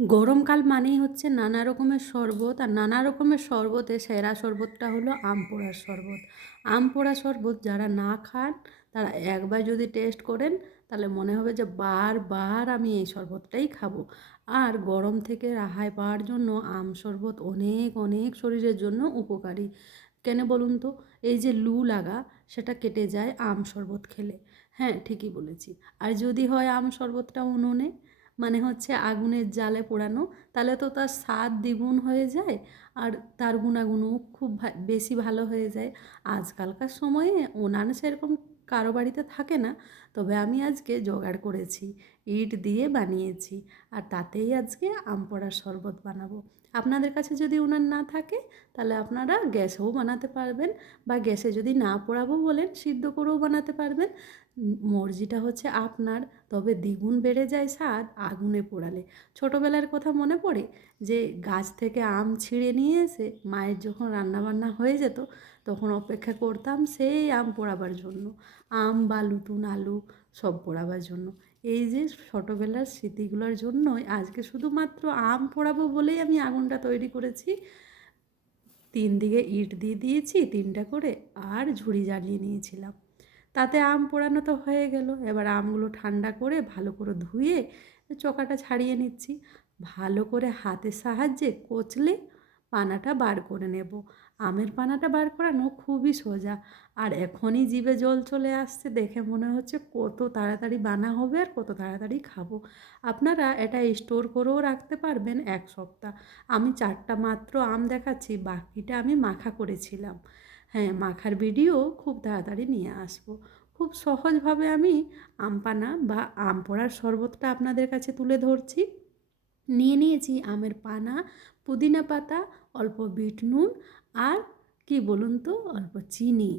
গরমকাল মানেই হচ্ছে নানা রকমের শরবত, আর নানা রকমের শরবতে সেরা শরবতটা হলো আম পোড়ার শরবত। আম পোড়া শরবত যারা না খান তারা একবার যদি টেস্ট করেন তাহলে মনে হবে যে বারবার আমি এই শরবতটাই খাবো। আর গরম থেকে রেহাই পাওয়ার জন্য আম শরবত অনেক অনেক শরীরের জন্য উপকারী। কেন বলুন তো? এই যে লু লাগা সেটা কেটে যায় আম শরবত খেলে। হ্যাঁ, ঠিকই বলেছি। আর যদি হয় আম শরবতটা উনুনে, মানে হচ্ছে আগুনের জালে পোড়ানো, তাহলে তো তার স্বাদ দ্বিগুণ হয়ে যায় আর তার গুণাগুণও খুব বেশি ভালো হয়ে যায়। আজকালকার সময়ে উনান সেরকম কারো বাড়িতে থাকে না, তবে আমি আজকে জোগাড় করেছি, ইট দিয়ে বানিয়েছি, আর তাতেই আজকে আম পোড়ার শরবত বানাবো। আপনাদের কাছে যদি উনান না থাকে তাহলে আপনারা গ্যাসেও বানাতে পারবেন, বা গ্যাসে যদি না পোড়াবো বলেন সিদ্ধ করেও বানাতে পারবেন। মর্জিটা হচ্ছে আপনার। তবে দ্বিগুণ বেড়ে যায় স্বাদ আগুনে পোড়ালে। ছোটোবেলার কথা মনে পড়ে যে গাছ থেকে আম ছিঁড়ে নিয়ে এসে মায়ের যখন রান্নাবান্না হয়ে যেত তখন অপেক্ষা করতাম সেই আম পোড়াবার জন্য, আম বা নতুন আলু সব পোড়াবার জন্য। এই যে ছোটোবেলার স্মৃতিগুলোর জন্যই আজকে শুধুমাত্র আম পোড়াবো বলেই আমি আগুনটা তৈরি করেছি। 3 দিকে ইট দিয়ে দিয়েছি 3টা করে, আর ঝুড়ি জ্বালিয়ে নিয়েছিলাম। তাতে আম পোড়ানো তো হয়ে গেল। এবার আমগুলো ঠান্ডা করে ভালো করে ধুয়ে চোকাটা ছাড়িয়ে নিচ্ছি। ভালো করে হাতের সাহায্যে কচলে পানাটা বার করে নেব। আমের পানাটা বার করানো খুবই সোজা। আর এখনই জিভে জল চলে আসছে দেখে মনে হচ্ছে কত তাড়াতাড়ি বানা হবে আর কত তাড়াতাড়ি খাবো। আপনারা এটা স্টোর করেও রাখতে পারবেন 1 সপ্তাহ। আমি 4টা মাত্র আম দেখাচ্ছি, বাকিটা আমি মাখা করেছিলাম। হ্যাঁ, মাখার ভিডিও খুব তাড়াতাড়ি নিয়ে আসবো। খুব সহজভাবে আমি আম পানা বা আম পোড়ার শরবতটা আপনাদের কাছে তুলে ধরছি। নিয়ে নিয়েছি আমের পানা, পুদিনা পাতা, অল্প বিট নুন, আর কি বলুন তো, অল্প চিনি।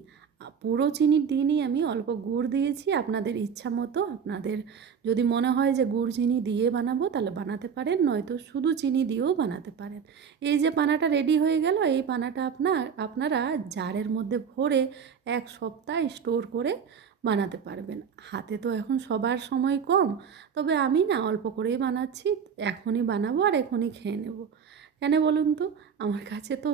পুরো চিনি দিইনি, আমি অল্প গুড় দিয়েছি। আপনাদের ইচ্ছা মতো, আপনাদের যদি মনে হয় যে গুড় চিনি দিয়ে বানাবো তাহলে বানাতে পারেন, নয়তো শুধু চিনি দিয়েও বানাতে পারেন। এই যে পানাটা রেডি হয়ে গেল, এই পানাটা আপনারা জারের মধ্যে ভরে 1 সপ্তাহ স্টোর করে বানাতে পারবেন। হাতে তো এখন সবার সময় কম, তবে আমি না অল্প করেই বানাচ্ছি। এখনই বানাবো আর এখনই খেয়ে নেব। কেন বলুন তো? আমার কাছে তো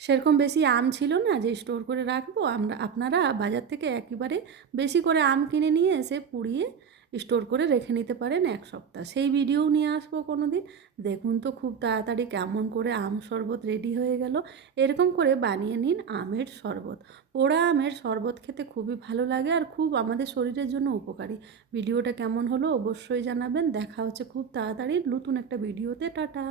সেরকম বেশি আম ছিল না যে স্টোর করে রাখবো। আপনারা বাজার থেকে একেবারে বেশি করে আম কিনে নিয়ে এসে পুড়িয়ে স্টোর করে রেখে নিতে পারেন 1 সপ্তাহ। সেই ভিডিওও নিয়ে আসবো কোনো দিন। দেখুন তো খুব তাড়াতাড়ি কেমন করে আম শরবত রেডি হয়ে গেল। এরকম করে বানিয়ে নিন আমের শরবত। পোড়া আমের শরবত খেতে খুবই ভালো লাগে আর খুব আমাদের শরীরের জন্য উপকারী। ভিডিওটা কেমন হলো অবশ্যই জানাবেন। দেখা হচ্ছে খুব তাড়াতাড়ি নতুন একটা ভিডিওতে। টাটা।